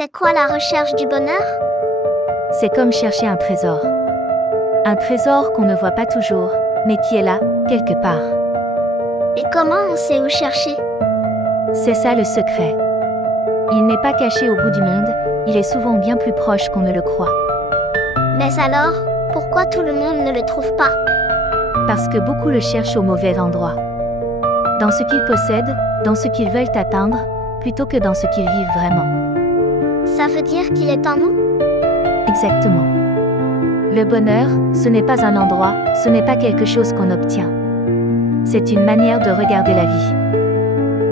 C'est quoi la recherche du bonheur? C'est comme chercher un trésor. Un trésor qu'on ne voit pas toujours, mais qui est là, quelque part. Et comment on sait où chercher? C'est ça le secret. Il n'est pas caché au bout du monde, il est souvent bien plus proche qu'on ne le croit. Mais alors, pourquoi tout le monde ne le trouve pas? Parce que beaucoup le cherchent au mauvais endroit. Dans ce qu'ils possèdent, dans ce qu'ils veulent atteindre, plutôt que dans ce qu'ils vivent vraiment. Ça veut dire qu'il est en nous? Exactement. Le bonheur, ce n'est pas un endroit, ce n'est pas quelque chose qu'on obtient. C'est une manière de regarder la vie.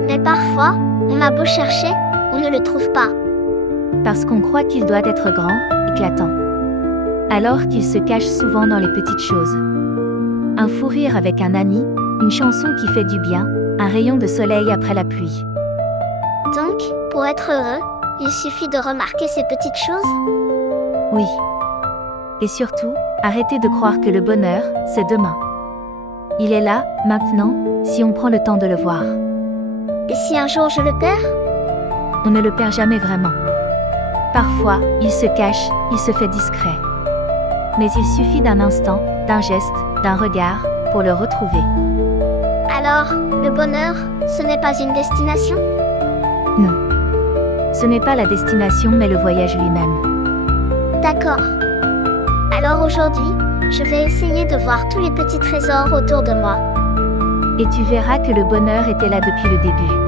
Mais parfois, on a beau chercher, on ne le trouve pas. Parce qu'on croit qu'il doit être grand, éclatant. Alors qu'il se cache souvent dans les petites choses. Un fou rire avec un ami, une chanson qui fait du bien, un rayon de soleil après la pluie. Donc, pour être heureux, il suffit de remarquer ces petites choses? Oui. Et surtout, arrêtez de croire que le bonheur, c'est demain. Il est là, maintenant, si on prend le temps de le voir. Et si un jour je le perds? On ne le perd jamais vraiment. Parfois, il se cache, il se fait discret. Mais il suffit d'un instant, d'un geste, d'un regard, pour le retrouver. Alors, le bonheur, ce n'est pas une destination? Non. Ce n'est pas la destination mais le voyage lui-même. D'accord. Alors aujourd'hui, je vais essayer de voir tous les petits trésors autour de moi. Et tu verras que le bonheur était là depuis le début.